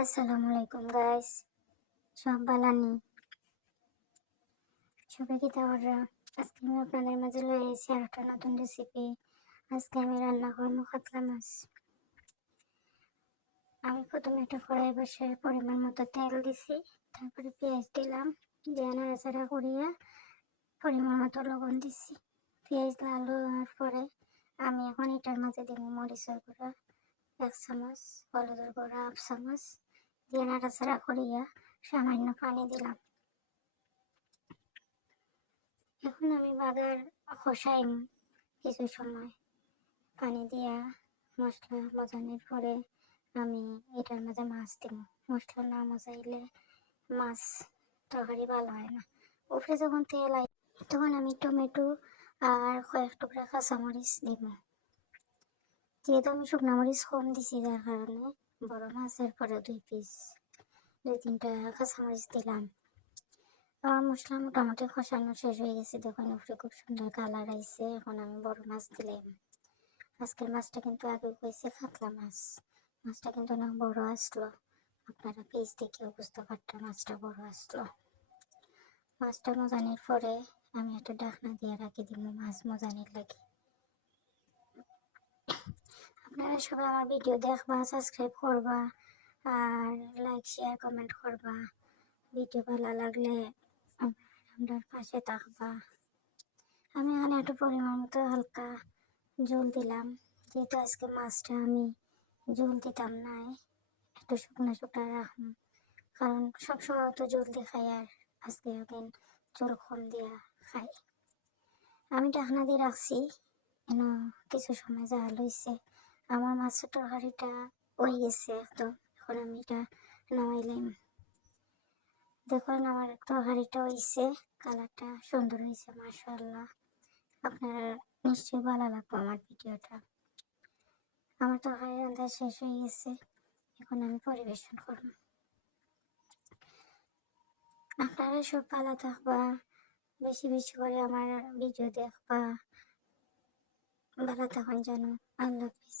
আসসালামু আলাইকুম গাইস, সব বালানি সবাই কি তাওরা। আজকে আমি আপনাদের মাঝে লয়ে এসেছি আর একটা নতুন রেসিপি। আজকে আমি রান্না করবো কাতলা মাছ। আমি প্রথমে একটা কড়াই বসে পরিমাণ মতো তেল দিছি, তারপরে পেঁয়াজ দিলাম, দিয়ে নাড়াচাড়া করিয়া পরিমাণ মতো লবণ দিছি। পেঁয়াজ লাল হওয়ার পরে আমি এখন এটার মাঝে দিব মরিচের গুঁড়া 1 চামচ, হলুদের গুঁড়া 1/2 চামচ, দিয়ে নাড়াচাড়া করিয়া সামান্য পানি দিলাম। এখন আমি বাগার কষাইম কিছু সময় পানি দিয়া মশলা মজানোর পরে আমি এটার মাঝে মাছ দিব। মশলা না মজাইলে মাছ তরকারি ভালো হয় না। উপরে যখন তেল আই তখন আমি টমেটো আর কয়েক টুকরা কাঁচামরিচ দিব। যেহেতু আমি শুকনো মরিচ কম দিছি যার কারণে বড় মাছের পরে 2-3টা কাঁচামরিচ দিলাম। আমার মশলা মোটামুটি কষানো শেষ হয়ে গেছে, দেখুন উপরে খুব সুন্দর কালার আইছে। এখন আমি বড় মাছ দিলাম। আজকের মাছটা কিন্তু আগে কইছে কাতলা মাছ, মাছটা কিন্তু অনেক বড় আসলো। আপনারা পিস দেখেও বুঝতে পারতেন মাছটা বড় আসলো। মাছটা মজানির পরে আমি একটা ঢাকনা দিয়ে রাখি দিব মাছ মজানির লাগে। আপনারা সবাই আমার ভিডিও দেখবা, সাবস্ক্রাইব করবা আর লাইক শেয়ার কমেন্ট করবা। ভিডিও ভালো লাগলে আমার পাশে থাকবা। আমি এখানে একটু পরিমাণ মতো হালকা জল দিলাম, যেহেতু আজকে মাছটা আমি জল দিতাম না, একটু শুকনো শুকনো রাখুন, কারণ সবসময় তো জল দিয়ে খাই আর আজকে একদিন জল কম দিয়া খাই। আমি ঢাকনা দিয়ে রাখছি কেন কিছু সময় জাল হয়েছে। আমার মাছের তরকারিটা হয়ে গেছে একদম। এখন আমি এটা নামাইলাম। দেখুন আমার তরকারিটা হয়েছে, কালারটা সুন্দর হয়েছে মাশাআল্লাহ। আপনারা নিশ্চয়ই ভালো লাগবে আমার ভিডিওটা। আমার তরকারি রান্না শেষ হয়ে গেছে, এখন আমি পরিবেশন করব। আপনারা সব ভালো থাকবা, বেশি বেশি করে আমার ভিডিও দেখবা। ভালো থাকুন যেন। আল্লাহ হাফিজ।